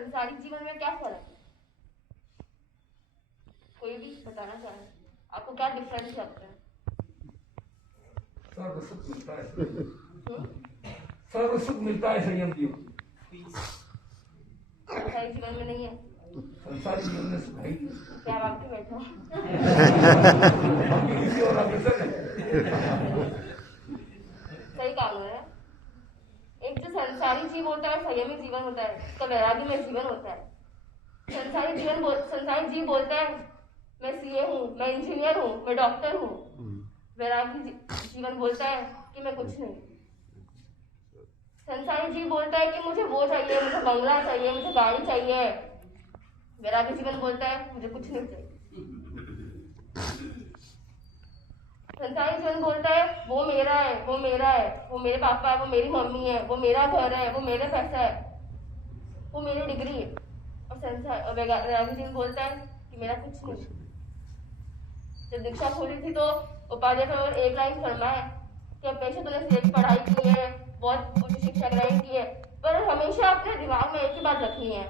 संसारिक जीवन में क्या फर्क है? कोई भी बताना चाहे, आपको क्या डिफरेंस लगता है? सर्व सुख मिलता है, सर्व सुख मिलता है संयम जीवन। संसारिक जीवन में नहीं है। संसारिक जीवन में सुख है क्या आप के बैठो किसी और अवसर है। सही काम है। एक जो संसारिक जीव होता है संयमी जीवन होता है, उसका वैराग्य में जीवन होता है। संसारिक जीव बोलता है मैं सीए हूँ, मैं इंजीनियर हूँ, मैं डॉक्टर हूँ। वैरागी जीवन बोलता है कि मैं कुछ नहीं। संसारिक जीव बोलता है कि मुझे वो चाहिए, मुझे बंगला चाहिए, मुझे गाड़ी चाहिए। वैरागी जीवन बोलता है मुझे कुछ नहीं चाहिए। संसारिक जीवन बोलता है वो मेरा है, वो मेरा है, वो मेरे पापा है, वो मेरी मम्मी है, वो मेरा घर है, वो मेरा पैसा है, वो मेरी डिग्री है। और वैरागी जीवन बोलता है कि मेरा कुछ नहीं। जब दीक्षा खोली थी तो उपाध्याय पर एक लाइन फरमाया कि हमेशा तूने सीए की पढ़ाई की है, बहुत उच्च शिक्षा ग्रहण की है, पर हमेशा अपने दिमाग में एक ही बात रखनी है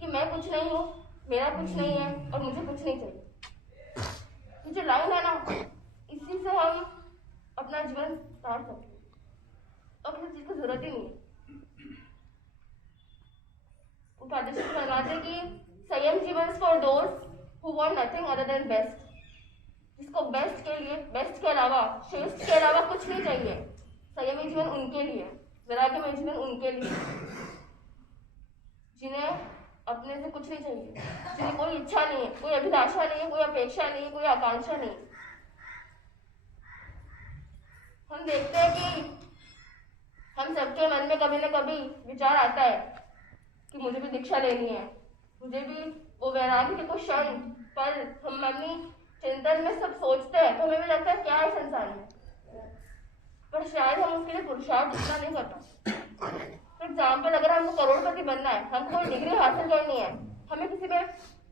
कि मैं कुछ नहीं हूँ, मेरा कुछ नहीं है और मुझे कुछ नहीं चाहिए। ये जो लाइन है ना, इसी से हम अपना जीवन तार सकते हैं और किसी चीज की जरूरत ही नहीं है। उपाध्याय फरमाते कि संयम जीवन for those who want nothing other than best. जिसको बेस्ट के लिए, बेस्ट के अलावा, श्रेष्ठ के अलावा कुछ नहीं चाहिए। संयमी जीवन उनके लिए, वैराग्यमय जीवन उनके लिए जिन्हें अपने से कुछ नहीं चाहिए, जिन्हें कोई इच्छा नहीं है, कोई अभिलाषा नहीं है, कोई अपेक्षा नहीं है, कोई आकांक्षा नहीं। हम देखते हैं कि हम सबके मन में कभी न कभी विचार आता है कि मुझे भी दीक्षा लेनी है, मुझे भी वो वैराग्य के कुछ क्षण पर हम अपनी चिंतन में सब सोचते हैं तो हमें भी लगता है क्या है संसार में, पर शायद हम उसके लिए पुरुषार्थ इतना नहीं कर पाते। फॉर एग्जाम्पल, अगर हमको करोड़पति बनना है, हमको कोई डिग्री हासिल करनी है, हमें किसी भी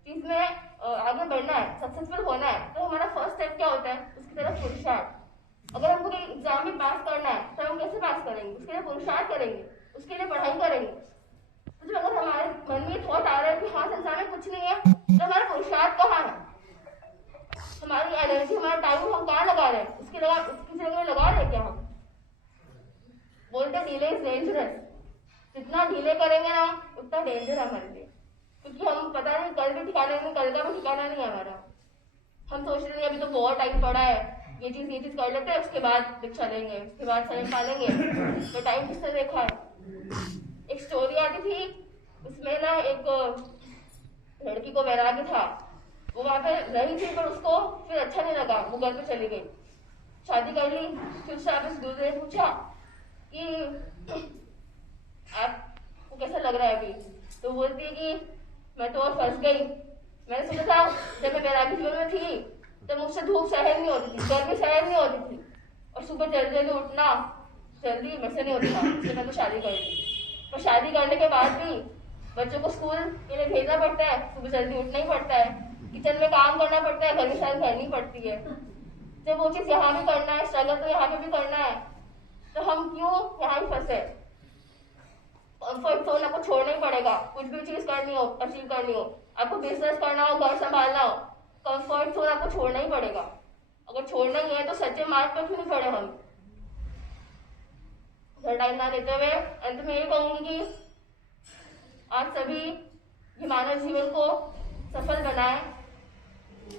चीज में आगे बढ़ना है, सक्सेसफुल होना है, तो हमारा फर्स्ट स्टेप क्या होता है? उसकी तरफ पुरुषार्थ। अगर हमको कोई एग्जाम में पास करना है तो हम कैसे पास करेंगे? उसके लिए पुरुषार्थ करेंगे, उसके लिए पढ़ाई करेंगे। तो अगर हमारे मन में थॉट आ रहा है कि हाँ संसार में कुछ नहीं है, तो हमारा पुरुषार्थ कहाँ है? हमारी एनर्जी, हमारा टाइम हम कहाँ लगा रहे हैं? उसकी जगह लगा रहे हैं क्या हम? बोलते डिले इज डेंजरस। जितना डिले करेंगे ना उतना डेंजर है हमारे लिए, क्योंकि हम पता नहीं कल भी ठिकाना नहीं, कल का भी ठिकाना नहीं है हमारा। हम सोच रहे हैं अभी तो बहुत टाइम पड़ा है, ये चीज कर लेते हैं, उसके बाद दीक्षा लेंगे, उसके बाद समय पालेंगे। तो टाइम किसने देखा है? एक स्टोरी आती थी, उसमें ना एक लड़की को वैराग्य था, वो वहां पे रही थी, पर उसको फिर अच्छा नहीं लगा, वो घर पे चली गई, शादी कर ली। फिर उससे आप इस गुरु ने पूछा कि आपको कैसा लग रहा है अभी? तो बोलती है कि मैं तो और फंस गई। मैंने सोचा था जब मैं वैराग्य जीवन में थी तब मुझसे धूप सहन नहीं होती थी, गर्मी सहन नहीं होती थी, और सुबह जल्दी जल्दी उठना जल्दी मुझसे नहीं होता था, इसलिए मैं तो शादी कर ली। पर शादी करने के बाद भी बच्चों को स्कूल के लिए भेजना पड़ता है, सुबह जल्दी उठना ही पड़ता है, किचन में काम करना पड़ता है, घर की सारी करनी पड़ती है। जब वो चीज यहाँ भी करना है, स्ट्रगल तो यहाँ पे भी करना है, तो हम क्यों यहाँ ही फंसे? कंफर्ट जोन आपको छोड़ना ही पड़ेगा। कुछ भी चीज करनी हो, अचीव करनी हो, आपको बिजनेस करना हो, घर संभालना हो, कंफर्ट जोन आपको छोड़ना ही पड़ेगा। अगर छोड़ना ही है तो सच्चे मार्ग पर क्यों नहीं पड़े हम? टाइम ना लेते हुए अंत में यही कहूंगी कि आप सभी ये मानव जीवन को सफल बनाए,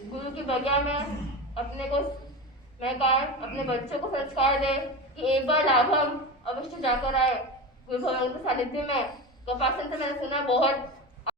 गुरु की बगिया में अपने को महकाए, अपने बच्चों को संस्कार दे कि एक बार लाभ हम अवश्य जाकर आए गुरु भगवान के सानिध्य में। कपासन से मैंने सुना बहुत